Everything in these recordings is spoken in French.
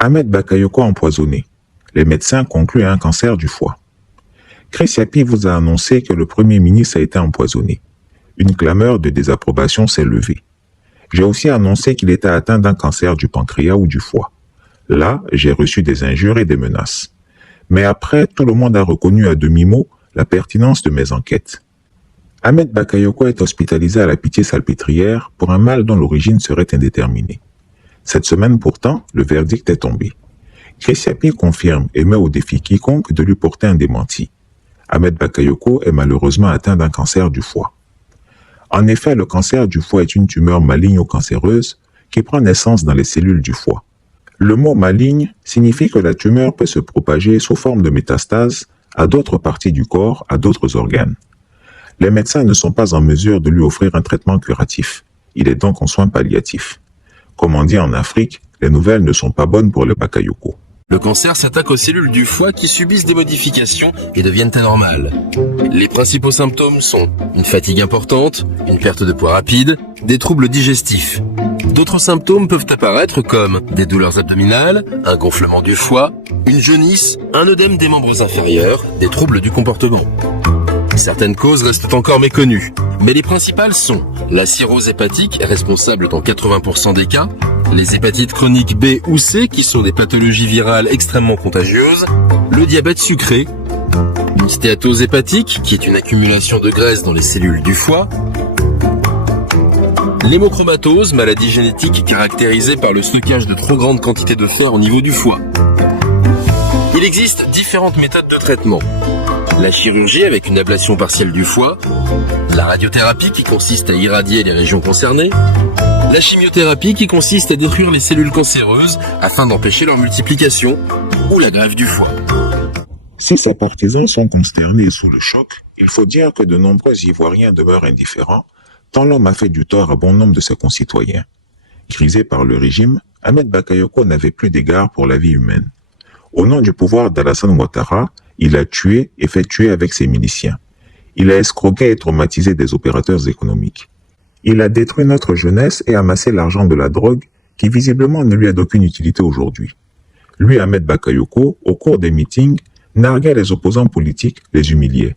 Ahmed Bakayoko empoisonné. Les médecins concluent à un cancer du foie. Chris Yapi vous a annoncé que le Premier ministre a été empoisonné. Une clameur de désapprobation s'est levée. J'ai aussi annoncé qu'il était atteint d'un cancer du pancréas ou du foie. Là, j'ai reçu des injures et des menaces. Mais après, tout le monde a reconnu à demi-mot la pertinence de mes enquêtes. Ahmed Bakayoko est hospitalisé à la Pitié-Salpêtrière pour un mal dont l'origine serait indéterminée. Cette semaine pourtant, le verdict est tombé. Chris Yapi confirme et met au défi quiconque de lui porter un démenti. Ahmed Bakayoko est malheureusement atteint d'un cancer du foie. En effet, le cancer du foie est une tumeur maligne ou cancéreuse qui prend naissance dans les cellules du foie. Le mot maligne signifie que la tumeur peut se propager sous forme de métastase à d'autres parties du corps, à d'autres organes. Les médecins ne sont pas en mesure de lui offrir un traitement curatif. Il est donc en soins palliatifs. Comme on dit en Afrique, les nouvelles ne sont pas bonnes pour le Bakayoko. Le cancer s'attaque aux cellules du foie qui subissent des modifications et deviennent anormales. Les principaux symptômes sont une fatigue importante, une perte de poids rapide, des troubles digestifs. D'autres symptômes peuvent apparaître comme des douleurs abdominales, un gonflement du foie, une jaunisse, un œdème des membres inférieurs, des troubles du comportement. Certaines causes restent encore méconnues, mais les principales sont la cirrhose hépatique, responsable dans 80% des cas, les hépatites chroniques B ou C, qui sont des pathologies virales extrêmement contagieuses, le diabète sucré, une stéatose hépatique, qui est une accumulation de graisse dans les cellules du foie, l'hémochromatose, maladie génétique caractérisée par le stockage de trop grandes quantités de fer au niveau du foie. Il existe différentes méthodes de traitement. La chirurgie avec une ablation partielle du foie, la radiothérapie qui consiste à irradier les régions concernées, la chimiothérapie qui consiste à détruire les cellules cancéreuses afin d'empêcher leur multiplication, ou la greffe du foie. Si ses partisans sont consternés et sous le choc, il faut dire que de nombreux Ivoiriens demeurent indifférents, tant l'homme a fait du tort à bon nombre de ses concitoyens. Grisé par le régime, Ahmed Bakayoko n'avait plus d'égard pour la vie humaine. Au nom du pouvoir d'Alassane Ouattara, il a tué et fait tuer avec ses miliciens. Il a escroqué et traumatisé des opérateurs économiques. Il a détruit notre jeunesse et amassé l'argent de la drogue qui visiblement ne lui a d'aucune utilité aujourd'hui. Lui, Ahmed Bakayoko, au cours des meetings, narguait les opposants politiques, les humiliait.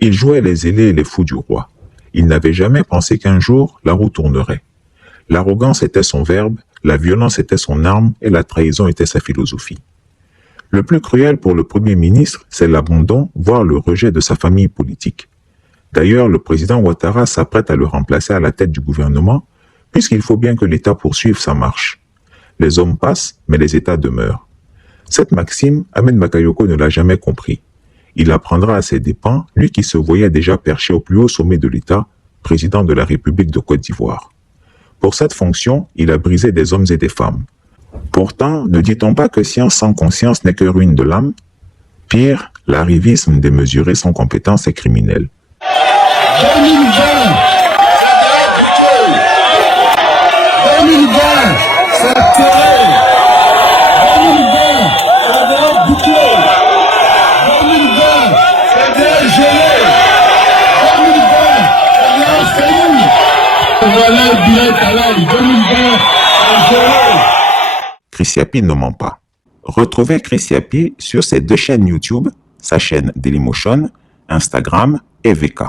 Il jouait les ailés et les fous du roi. Il n'avait jamais pensé qu'un jour, la roue tournerait. L'arrogance était son verbe, la violence était son arme et la trahison était sa philosophie. Le plus cruel pour le Premier ministre, c'est l'abandon, voire le rejet de sa famille politique. D'ailleurs, le président Ouattara s'apprête à le remplacer à la tête du gouvernement, puisqu'il faut bien que l'État poursuive sa marche. Les hommes passent, mais les États demeurent. Cette maxime, Ahmed Bakayoko ne l'a jamais compris. Il apprendra à ses dépens, lui qui se voyait déjà perché au plus haut sommet de l'État, président de la République de Côte d'Ivoire. Pour cette fonction, il a brisé des hommes et des femmes. Pourtant, ne dit-on pas que science sans conscience n'est que ruine de l'âme? Pire, l'arrivisme démesuré sans compétence est criminel. 2020, c'est terrible. 2020, ça va être bouclé. 2020, c'est bien gelé. 2020, c'est bien fini. Voilà le bilan talent. 2020, c'est gelé. Chris Yapi ne ment pas. Retrouvez Chris Yapi sur ses deux chaînes YouTube, sa chaîne Dailymotion, Instagram et VK.